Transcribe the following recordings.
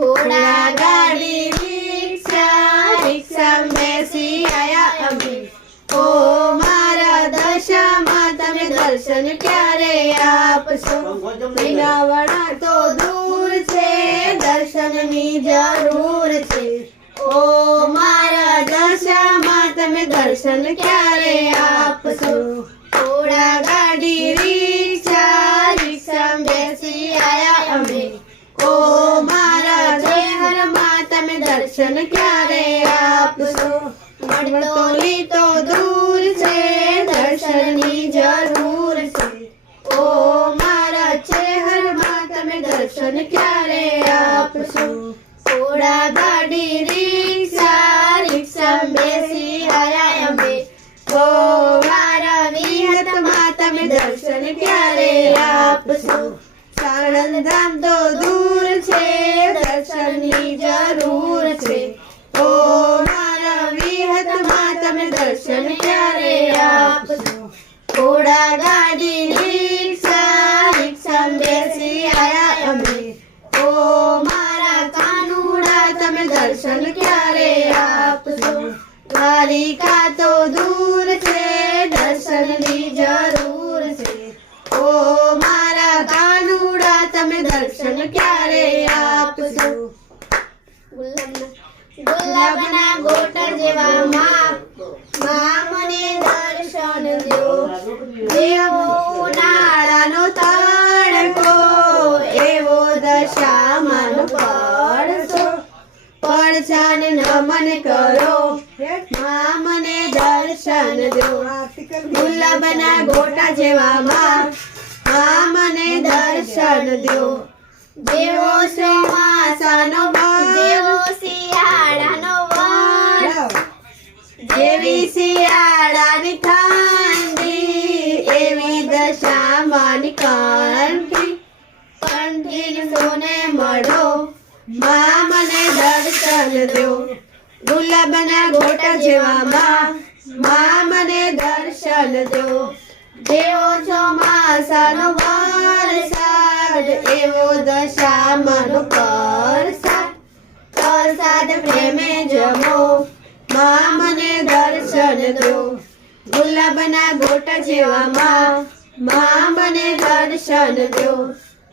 ઘોડા ગાડી રિક્ષા રિક્ષામાં બેસી આયા અમે ઓ મારા દશામાં તમે દર્શન ક્યારે આપશો મીનાવાડા તો દૂર છે દર્શનની જરૂર છે ઓ મારા દશામાં તમે દર્શન ક્યારે આપશો ઘોડા ગાડી રિક્ષા રિક્ષામાં બેસી આયા અમે ઓ મારા શહેરમાં તમે દર્શન ક્યારે આપશો મળતોલી તો દૂર છે દર્શનની જરૂર છે ઓ મારા શહેરમાં તમે દર્શન ક્યારે આપશો ઘોડા ગાડી રિક્ષા રિક્ષામાં બેસી આયા અમે ઓ મારા વિહતમાં તમે દર્શન ક્યારે આપશો સાણંદ ધામ તો દૂર છે દર્શનની જરૂર છે ઓ મારા વિહતમાં તમે દર્શન ક્યારે આપશો ઘોડા ગાડી રિક્ષા રિક્ષામાં બેસી આયા અમે ઓ મારા કાનુડા તમે દર્શન ક્યારે આપશો દ્વારિકા તો દૂર છે દર્શનની જરૂર છે ઓ મારા કાનુડા તમે દર્શન ક્યારે આપશો ગુલાબના ગોટા જેવા માં મને દર્શન દો જેવો ઉનાળાનો તડકો એવો દશામાનો પડછાને નમન કરો માં મને દર્શન દો ગુલાબના ગોટા જેવા માં મને દર્શન દો જેવો ચોમાસાનો જેવો શિયાળાનો જેવી શિયાળાની ઠંડી એવી દશામાની કંઠી સોને મળો માં મને દર્શન દો ગુલાબના ગોટા જેવા માં મને દર્શન દો જેવો ચોમાસાનો વરસાદ એવો દશામાનો પ્રસાદ પ્રેમે જમો માં મને દર્શન દો ગુલાબના ગોટા જેવા માં મને દર્શન દો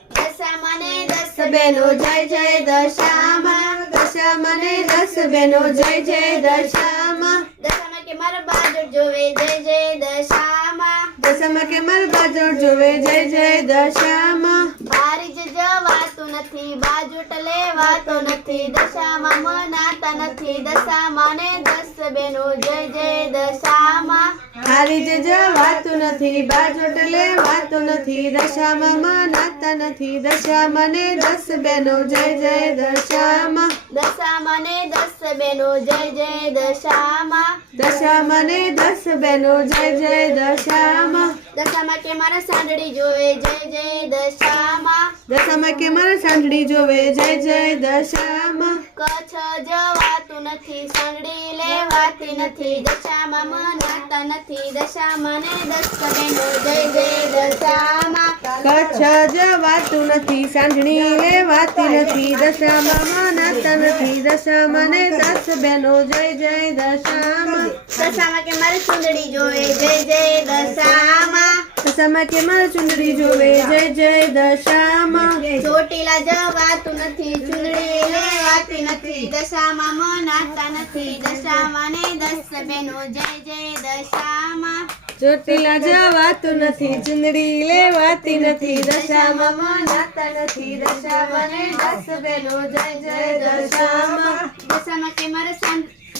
દશામાને 10 બેનો જય જય દશામાં દશામાને 10 બેનો જય જય દશામાં દશામાં કે મારા બાજુ જોવે જય જય દશામાં દશામાં કે મારા બાજુ જોવે જય જય દશામાં બારી જ જવાતું નથી બાજુટ લેવાતો નથી દશામાં મનાતા નથી દશામાને 10 બેનો જય જય દશામાં બારી જ જવાતું નથી બાજુટ લેવાતું નથી દશામાં મનાતા નથી દશામાને 10 બેનો જય જય દશામાં દશામાને 10 બેનો જય જય દશામાં દશામાને 10 બેનો જય જય દશામાં દશામાં કે મારા સાંડળી જોવે જય જય દશામાં દશામાં કે મારા સાંડળી જોવે જય જય દશામાં કચ્છ જવાતું નથી સાંડળી લેવાતી નથી દશામાં મનાતા નથી દશામાને 10 બેનો જય જય દશામાં કચ્છ જવાતું નથી સાંડળી લેવાતી નથી દશામાં મનાતા નથી દશામાને 10 બેનો જય જય દશામાં દશામાં કે મારી ચુંદડી જોવે જય જય દશામાં દશામાં કે મારી ચુંદડી જોવે જય જય દશામાં ચોટીલા જવાતું નથી ચુંદડી લેવાતી નથી દશામાં મનાતા નથી દશામાને 10 બેનો જય જય દશામાં ચોટીલા જવાતું નથી ચુંદડી લેવાતી નથી દશામાં મનાતા નથી દશામાને 10 બેનો જય જય દશામાં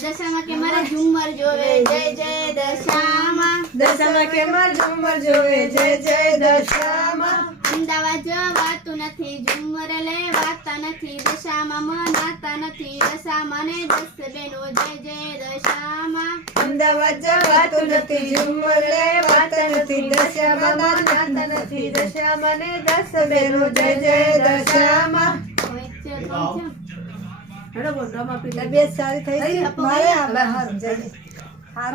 દશામાં કે મારા ઝુમ્મર જોવે જય જય દશામાં દશામાં કે મારા ઝુમ્મર જોવે જય જય દશામાં અમદાવાદ જવાતું નથી ઝુમ્મર લેવાતા નથી દશામાં મનાતા નથી દશામાને 10 બેનો જય જય દશામાં અમદાવાદ જવાતું નથી ઝુમ્મર લેવાતા નથી દશામાં મનાતા નથી દશામાને 10 બેનો જય જય દશામાં હેડો બોલ રમા પીલા બે સારી થઈ ગઈ મારે આ હાર જઈ હાર